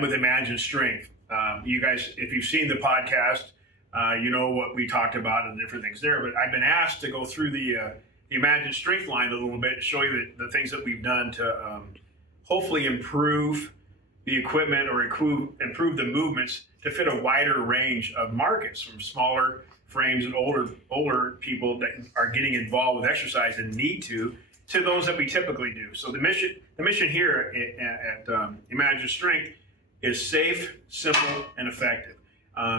and with Imagine Strength. You guys, if you've seen the podcast, you know what we talked about and different things there. But I've been asked to go through the Imagine Strength line a little bit and show you the things that we've done to hopefully improve the equipment or improve the movements to fit a wider range of markets, from smaller frames and older people that are getting involved with exercise and need to those that we typically do. So the mission here at Imagine Strength is safe, simple, and effective.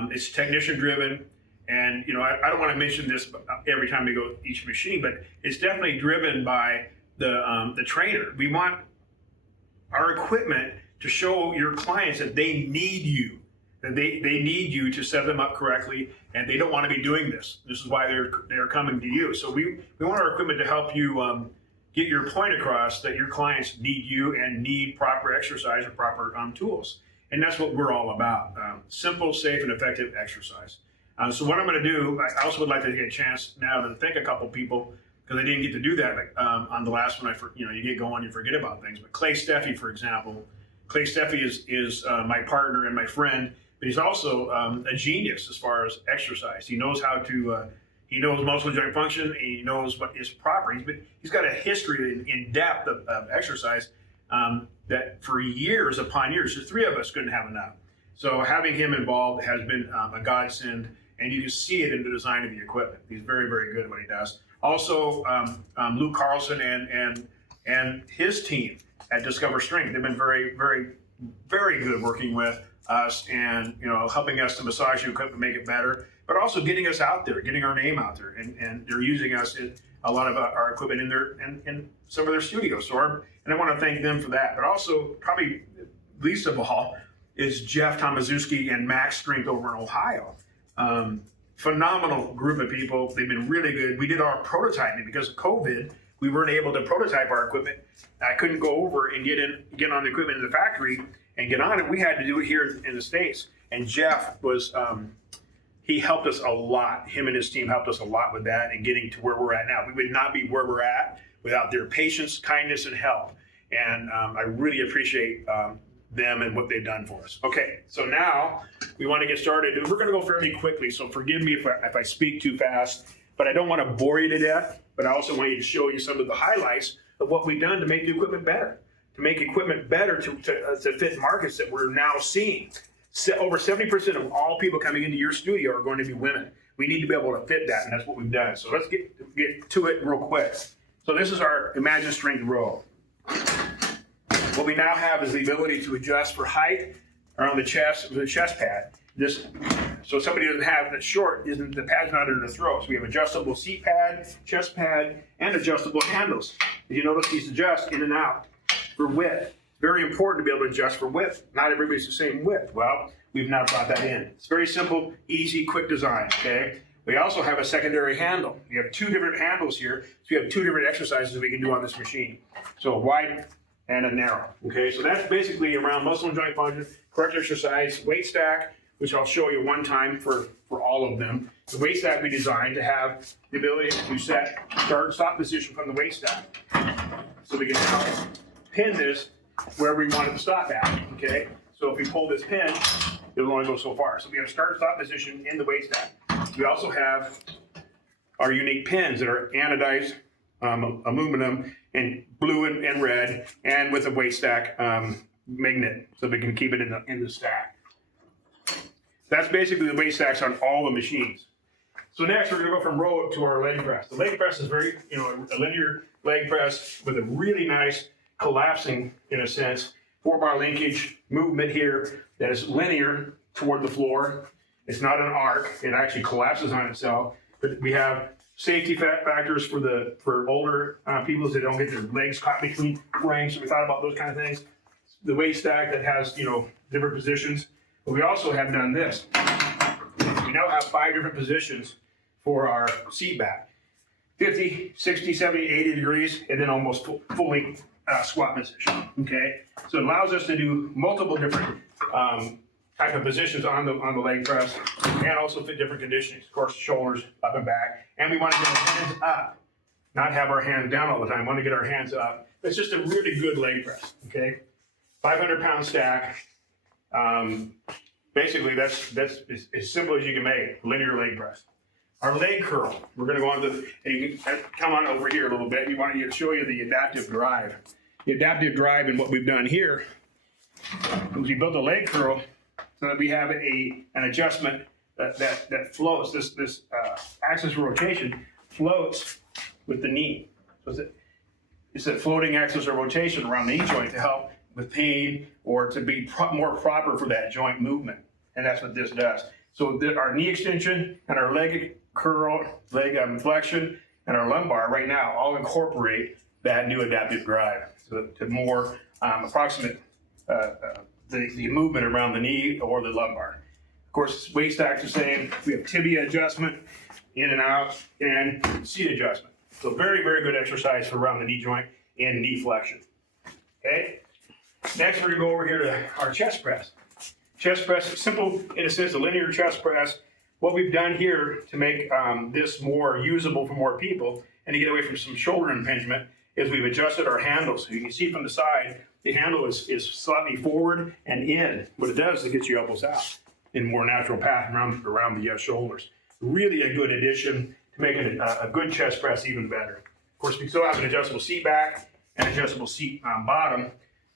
It's technician driven, and I don't want to mention this every time we go each machine, but it's definitely driven by the trainer. We want our equipment to show your clients that they need you, that they need you to set them up correctly, and they don't want to be doing this. This is why they're coming to you. So we want our equipment to help you get your point across that your clients need you and need proper exercise or proper tools. And that's what we're all about. Simple, safe, and effective exercise. So what I'm going to do, I also would like to get a chance now to thank a couple people, because I didn't get to do that on the last one. You get going, you forget about things. But Clay Steffi, for example, Clay Steffi is my partner and my friend, but he's also a genius as far as exercise. He knows how to, he knows muscle joint function, and he knows what is proper. He's got a history in depth of exercise that for years upon years, the three of us couldn't have enough. So having him involved has been a godsend, and you can see it in the design of the equipment. He's very, very good at what he does. Also, Luke Carlson and his team at Discover Strength, they've been very, very, very good working with us and helping us to massage the equipment, make it better, but also getting us out there, getting our name out there, and they're using us in a lot of our equipment in some of their studios. And I want to thank them for that. But also, probably least of all, is Jeff Tomaszewski and Max Strength over in Ohio. Phenomenal group of people. They've been really good. We did our prototyping because of COVID. We weren't able to prototype our equipment. I couldn't go over and get on the equipment in the factory and get on it. We had to do it here in the States. And Jeff was, he helped us a lot. Him and his team helped us a lot with that and getting to where we're at now. We would not be where we're at without their patience, kindness, and help. And I really appreciate them and what they've done for us. Okay, so now we want to get started. We're going to go fairly quickly, so forgive me if I speak too fast, but I don't want to bore you to death, but I also want you to show you some of the highlights of what we've done to make the equipment better, to fit markets that we're now seeing. Over 70% of all people coming into your studio are going to be women. We need to be able to fit that, and that's what we've done. So let's get to it real quick. So this is our Imagine Strength row. What we now have is the ability to adjust for height around the chest with a chest pad. So somebody doesn't have that's short, the pad's not under the throat. So we have adjustable seat pad, chest pad, and adjustable handles. As you notice, these adjust in and out for width. Very important to be able to adjust for width. Not everybody's the same width. Well, we've now brought that in. It's very simple, easy, quick design, okay? We also have a secondary handle. We have two different handles here, so we have two different exercises we can do on this machine. So a wide and a narrow, okay? So that's basically around muscle and joint function, correct exercise, weight stack, which I'll show you one time for all of them. The weight stack we designed to have the ability to set start and stop position from the weight stack. So we can now pin this where we want it to stop at, okay? So if we pull this pin, it'll only go so far. So we have start and stop position in the weight stack. We also have our unique pins that are anodized aluminum and blue and red, and with a weight stack magnet, so we can keep it in the stack. That's basically the weight stacks on all the machines. So next, we're going to go from row to our leg press. The leg press is very, a linear leg press with a really nice collapsing, in a sense, 4-bar linkage movement here that is linear toward the floor. It's not an arc. It actually collapses on itself. But we have safety factors for older people so they don't get their legs caught between frames. So we thought about those kind of things. The weight stack that has, different positions. But we also have done this. We now have 5 different positions for our seat back. 50, 60, 70, 80 degrees, and then almost fully squat position, okay? So it allows us to do multiple different type of positions on the leg press, and also fit different conditionings. Of course, shoulders up and back. And we want to get our hands up, not have our hands down all the time. We want to get our hands up. It's just a really good leg press, okay? 500-pound stack. Basically, that's as simple as you can make it, linear leg press. Our leg curl, we're going to go on to, and you can come on over here a little bit. We want to show you the adaptive drive. The adaptive drive, and what we've done here is we built a leg curl so that we have an adjustment that floats. This axis rotation floats with the knee. So it's a floating axis of rotation around the knee joint to help with pain or to be more proper for that joint movement. And that's what this does. So our knee extension and our leg curl, leg flexion, and our lumbar right now all incorporate that new adaptive drive to more approximate the movement around the knee or the lumbar. Of course, weight stack's the same. We have tibia adjustment, in and out, and seat adjustment. So very, very good exercise for around the knee joint and knee flexion. Okay? Next, we're going to go over here to our chest press. Chest press, simple in a sense, a linear chest press. What we've done here to make this more usable for more people and to get away from some shoulder impingement is we've adjusted our handles. So you can see from the side, the handle is slightly forward and in. What it does is it gets your elbows out in more natural path around the shoulders. Really a good addition to making a good chest press even better. Of course, we still have an adjustable seat back and adjustable seat bottom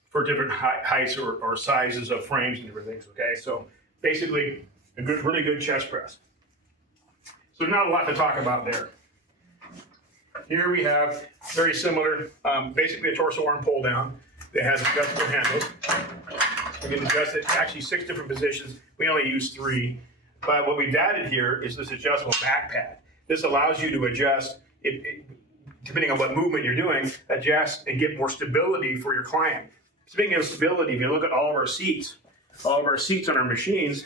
for different heights or sizes of frames and different things, okay? So basically, a really good chest press. So not a lot to talk about there. Here we have very similar, basically a torso arm pull down that has adjustable handles. We can adjust it actually 6 different positions. We only use 3. But what we've added here is this adjustable back pad. This allows you to adjust, depending on what movement you're doing, adjust and get more stability for your client. Speaking of stability, if you look at all of our seats on our machines,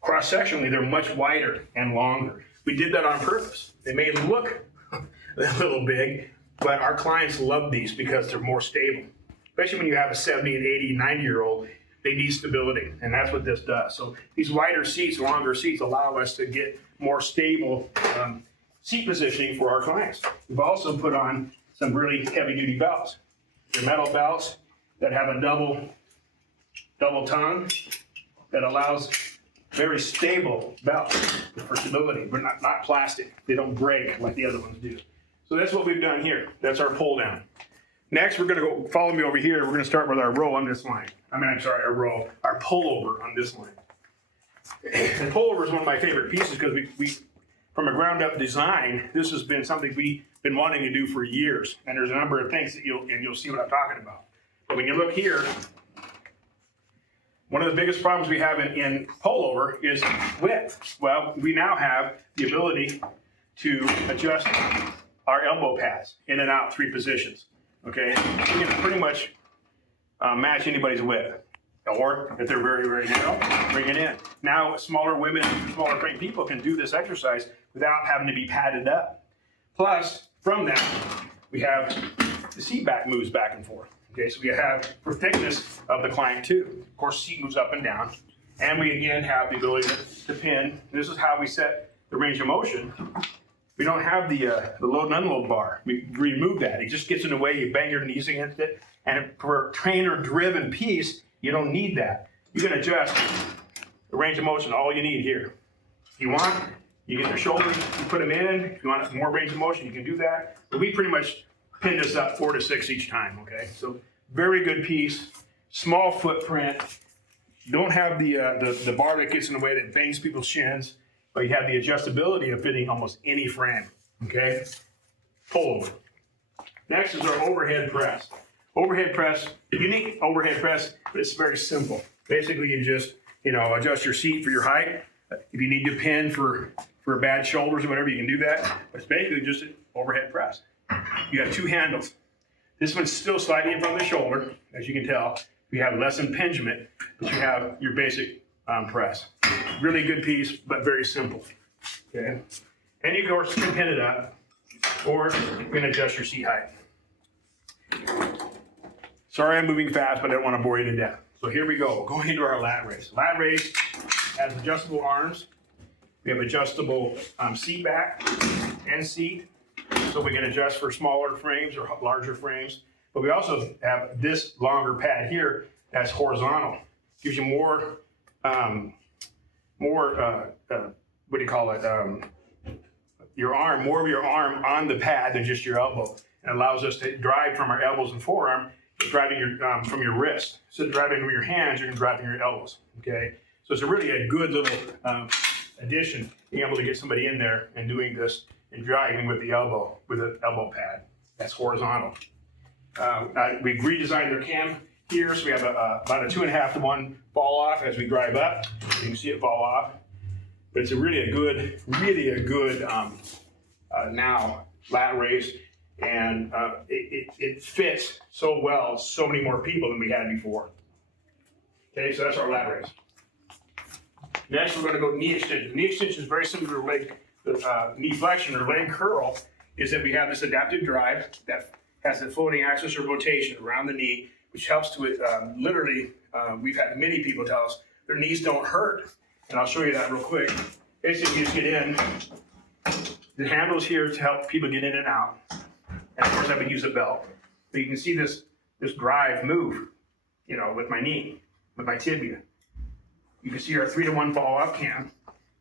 cross-sectionally, they're much wider and longer. We did that on purpose. They may look a little big, but our clients love these because they're more stable. Especially when you have a 70, and 80, 90-year-old, they need stability, and that's what this does. So these wider seats, longer seats, allow us to get more stable seat positioning for our clients. We've also put on some really heavy-duty belts. They're metal belts that have a double tongue that allows very stable belts for stability, but not plastic. They don't break like the other ones do. So that's what we've done here. That's our pull down. Next, we're going to go, follow me over here. We're going to start with our row on this line. Our pullover on this line. And pullover is one of my favorite pieces because we from a ground up design, this has been something we've been wanting to do for years. And there's a number of things that you'll see what I'm talking about. But when you look here, one of the biggest problems we have in pullover is width. Well, we now have the ability to adjust our elbow pads in and out 3 positions. Okay, we can pretty much match anybody's width. Or if they're very, very narrow, bring it in. Now, smaller women, smaller frame people can do this exercise without having to be padded up. Plus, from that, we have the seat back moves back and forth. Okay, so we have for thickness of the client too. Of course, seat moves up and down. And we again have the ability to pin. This is how we set the range of motion. We don't have the load and unload bar. We remove that. It just gets in the way. You bang your knees against it. And for a trainer-driven piece, you don't need that. You can adjust the range of motion, all you need here. If you want, you get your shoulders, you put them in. If you want more range of motion, you can do that. But we pretty much pin this up 4 to 6 each time, okay? So very good piece, small footprint. Don't have the bar that gets in the way that bangs people's shins, but you have the adjustability of fitting almost any frame, okay? Pullover. Next is our overhead press. Overhead press, unique overhead press, but it's very simple. Basically, you just, adjust your seat for your height. If you need to pin for bad shoulders or whatever, you can do that. But it's basically just an overhead press. You have 2 handles. This one's still slightly in front of the shoulder, as you can tell. You have less impingement, but you have your basic press. Really good piece, but very simple. Okay, and you of course can pin it up, or you can adjust your seat height. Sorry, I'm moving fast, but I don't want to bore you to death. So here we go. Going into our lat raise. Lat raise has adjustable arms. We have adjustable seat back and seat, so we can adjust for smaller frames or larger frames. But we also have this longer pad here that's horizontal. gives you more, what do you call it? More of your arm on the pad than just your elbow. And allows us to drive from our elbows and forearm, driving from your wrist. Instead of driving from your hands, you can drive from your elbows, okay? So it's really a good little addition, being able to get somebody in there and doing this and driving with the elbow, with an elbow pad. That's horizontal. We've redesigned their cam here, so we have about a 2.5 to 1 fall off as we drive up. You can see it fall off. But it's really a good now lat raise, and it fits so well, so many more people than we had before. Okay, so that's our lat raise. Next, we're going to go knee extension. Knee extension is very similar to leg knee flexion or leg curl. Is that we have this adaptive drive that has the floating axis of rotation around the knee, which helps to literally. We've had many people tell us their knees don't hurt, and I'll show you that real quick. Basically, you just get in. The handle's here to help people get in and out, and of course, I would use a belt. But you can see this drive move, you know, with my knee, with my tibia. You can see our 3-to-1 fall off cam.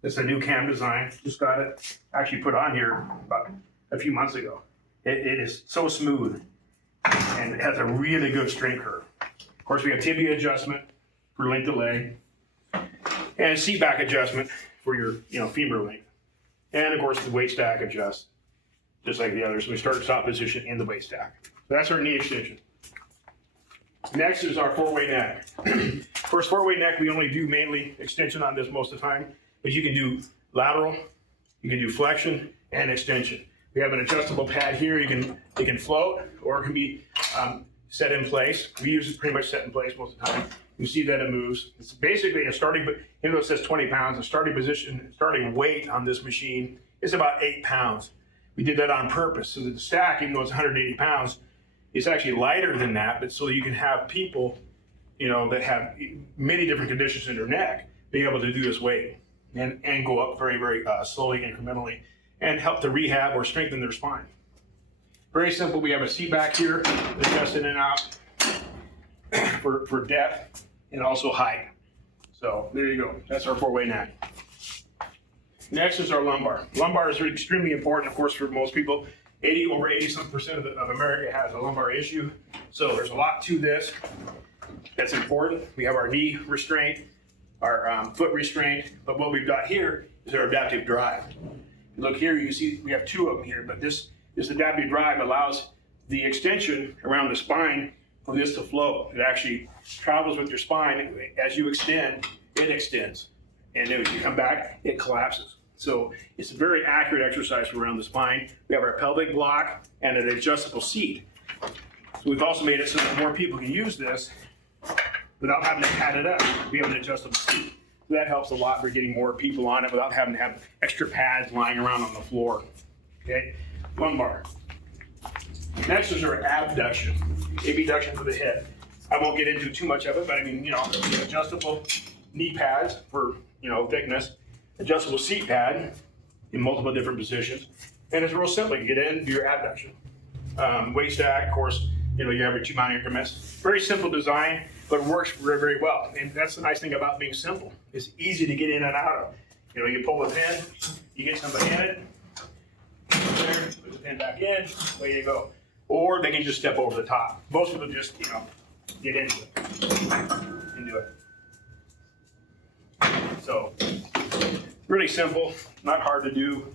It's a new cam design. Just got it actually put on here about a few months ago. It is so smooth, and it has a really good straight curve. Of course, we have tibia adjustment for length of leg, and seat back adjustment for your femur length. And of course, the weight stack adjusts just like the others. So we start at stop position in the weight stack. So that's our knee extension. Next is our 4-way neck. Of course, 4-way neck, we only do mainly extension on this most of the time, but you can do lateral, you can do flexion, and extension. We have an adjustable pad here. It can float, or it can be set in place. We use it pretty much set in place most of the time. You see that it moves. It's basically a starting, but even though it says 20 pounds, the starting position, starting weight on this machine is about 8 pounds. We did that on purpose, so that the stack, even though it's 180 pounds, it's actually lighter than that, but so you can have people, that have many different conditions in their neck, be able to do this weight and go up very, very slowly, incrementally, and help to rehab or strengthen their spine. Very simple. We have a seat back here, adjust in and out for depth and also height. So there you go. That's our 4-way neck. Next is our lumbar. Lumbar is extremely important, of course, for most people. Over 80% of America has a lumbar issue. So there's a lot to this that's important. We have our knee restraint, our foot restraint, but what we've got here is our adaptive drive. Look here, you see we have 2 of them here, but this adaptive drive allows the extension around the spine for this to flow. It actually travels with your spine. As you extend, it extends. And then as you come back, it collapses. So it's a very accurate exercise for around the spine. We have our pelvic block and an adjustable seat. So we've also made it so that more people can use this without having to pad it up. We have an adjustable seat. So that helps a lot for getting more people on it without having to have extra pads lying around on the floor. Okay, lumbar. Next is our abduction, abduction for the hip. I won't get into too much of it, but I mean, adjustable knee pads for, thickness, adjustable seat pad in multiple different positions. And it's real simple. You get in, do your abduction. Weight stack, of course, you have your 2 mounting increments. Very simple design, but it works very, very well. And that's the nice thing about being simple. It's easy to get in and out of. You pull the pin, you get somebody in it, there, put the pin back in, away you go. Or they can just step over the top. Most people just, get into it. So, really simple, not hard to do,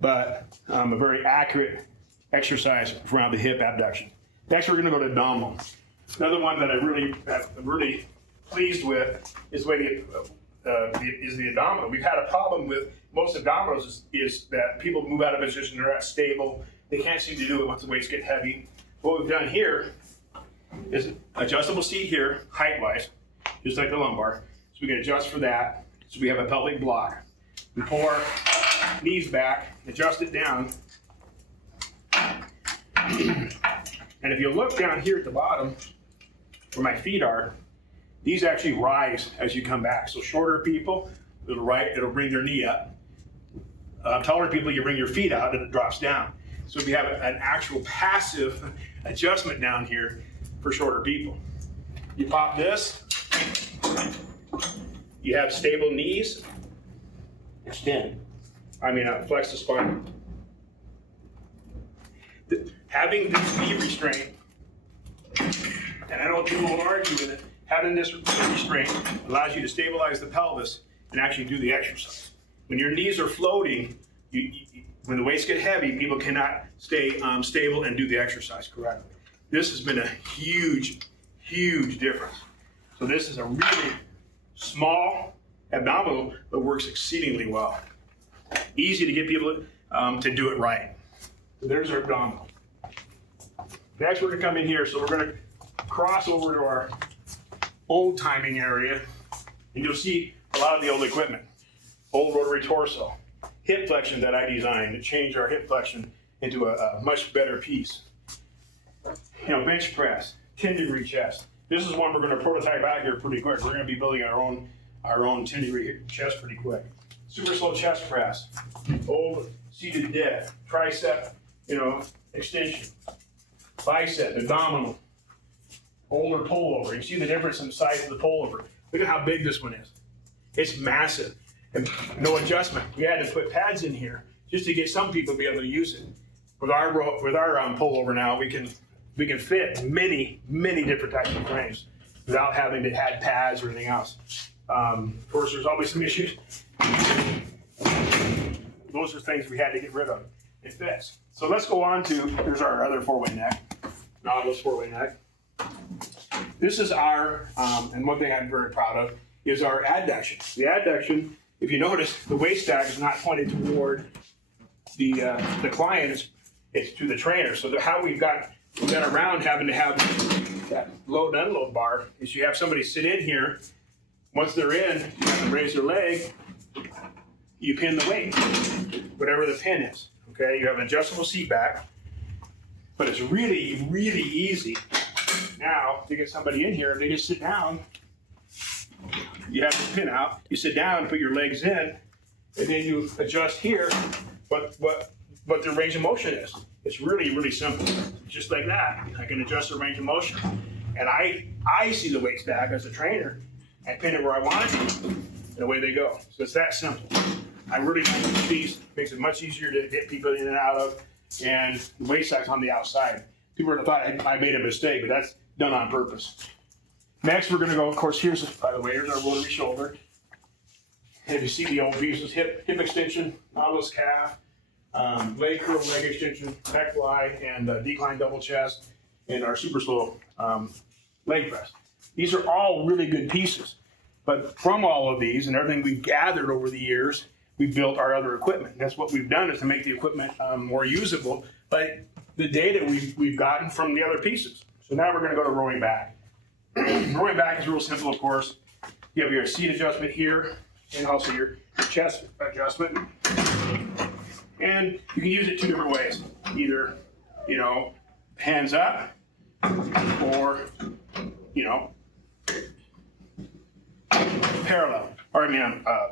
but a very accurate exercise around the hip abduction. Next, we're going to go to abdominal. Another one that I'm really pleased with is the way is the abdominal. We've had a problem with most abdominals is that people move out of position, they're not stable, they can't seem to do it once the weights get heavy. What we've done here is adjustable seat here, height-wise, just like the lumbar. So we can adjust for that. So we have a pelvic block. We pull our knees back, adjust it down. And if you look down here at the bottom, where my feet are, these actually rise as you come back. So shorter people, it'll bring their knee up. Taller people, you bring your feet out and it drops down. So we have an actual passive adjustment down here for shorter people. You pop this, You have stable knees, extend. Flex the spine. Having this knee restraint, and I know people will argue with it, having this restraint allows you to stabilize the pelvis and actually do the exercise. When your knees are floating, when the weights get heavy, people cannot stay stable and do the exercise correctly. This has been a huge, huge difference. So this is a really small abdominal that works exceedingly well. Easy to get people to do it right. So there's our abdominal. Next we're going to come in here, so we're going to cross over to our old timing area, and you'll see a lot of the old equipment. Old rotary torso, hip flexion that I designed to change our hip flexion into a much better piece. Bench press, 10-degree chest. This is one we're going to prototype out here pretty quick. We're going to be building our own 10-degree chest pretty quick. Super slow chest press, old seated dip, tricep, extension, bicep, abdominal, older pullover. You see the difference in the size of the pullover. Look at how big this one is. It's massive. And no adjustment. We had to put pads in here just to get some people to be able to use it. With our pullover now, we can fit many different types of frames without having to add pads or anything else. Of course, there's always some issues. Those are things we had to get rid of. It fits. So let's go on to, here's our other four-way neck. Nautilus four-way neck. This is our, and one thing I'm very proud of, is our adduction. The adduction, if you notice, the weight stack is not pointed toward the client, it's to the trainer. So how we've got around having to have that load and unload bar is you have somebody sit in here. Once they're in, you have them raise their leg, you pin the weight, whatever the pin is. Okay, you have an adjustable seat back, but it's really, really easy now to get somebody in here. If they just sit down, you have the pin out, you sit down, put your legs in, and then you adjust here what the range of motion is. It's really, really simple. Just like that, I can adjust the range of motion. And I see the weight stack as a trainer. I pin it where I want it, and away they go. So it's that simple. I really like this piece. Makes it much easier to get people in and out of, and the weight stack's on the outside. People would have thought I made a mistake, but that's done on purpose. Next, we're going to go, of course, by the way, here's our rotary shoulder. And if you see the old pieces, hip extension, nautilus calf, leg curl, leg extension, pec fly, and decline double chest, and our super slow leg press. These are all really good pieces. But from all of these and everything we've gathered over the years, we've built our other equipment. That's what we've done, is to make the equipment more usable, but the data we've gotten from the other pieces. So now we're going to go to rowing back. Rowing back is real simple, of course. You have your seat adjustment here, and also your chest adjustment. And you can use it two different ways. Either, hands up, or, parallel, or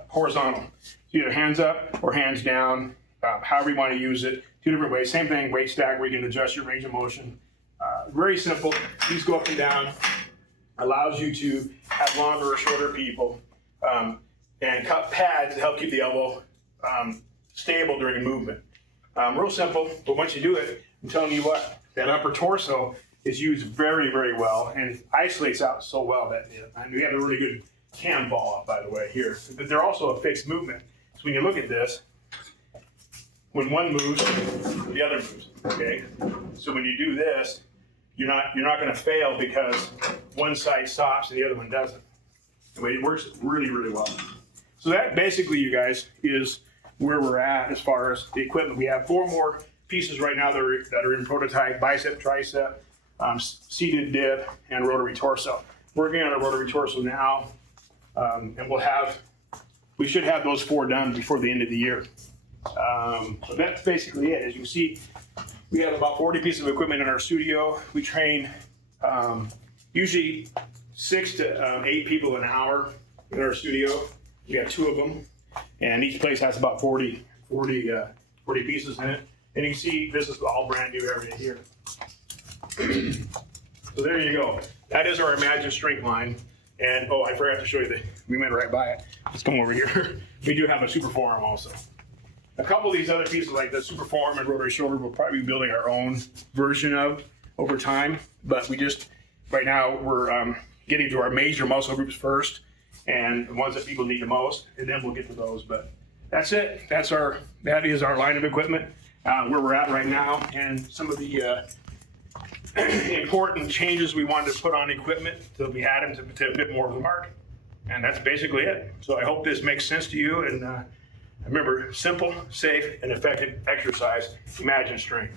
horizontal. So either hands up or hands down, however you want to use it. Two different ways. Same thing, weight stack, where you can adjust your range of motion. Very simple. These go up and down. Allows you to have longer or shorter people, and cut pads to help keep the elbow stable during movement. Real simple, but once you do it, I'm telling you what, that upper torso is used very, very well, and it isolates out so well that we have a really good cam ball up, by the way, here. But they're also a fixed movement. So when you look at this, when one moves, the other moves. Okay. So when you do this, you're not going to fail because one side stops and the other one doesn't. It works really, really well. So that basically, you guys, is where we're at as far as the equipment. We have 4 more pieces right now that are in prototype: bicep, tricep, seated dip, and rotary torso. Working on a rotary torso now, and we should have those 4 done before the end of the year. So that's basically it. As you can see, we have about 40 pieces of equipment in our studio. We train usually 6 to 8 people an hour in our studio. We got 2 of them, and each place has about 40 pieces in it. And you can see this is all brand new area here. So there you go. That is our Imagine strength line. And oh, I forgot to show you we went right by it. Let's come over here. We do have a super forearm also. A couple of these other pieces like the super forearm and rotary shoulder we'll probably be building our own version of over time. But we just, right now, we're getting to our major muscle groups first and the ones that people need the most, and then we'll get to those. But that's it. That is our line of equipment, where we're at right now, and some of the important changes we wanted to put on equipment so we had them to a bit more of the market. And that's basically it. So I hope this makes sense to you. And remember, simple, safe, and effective exercise. Imagine strength.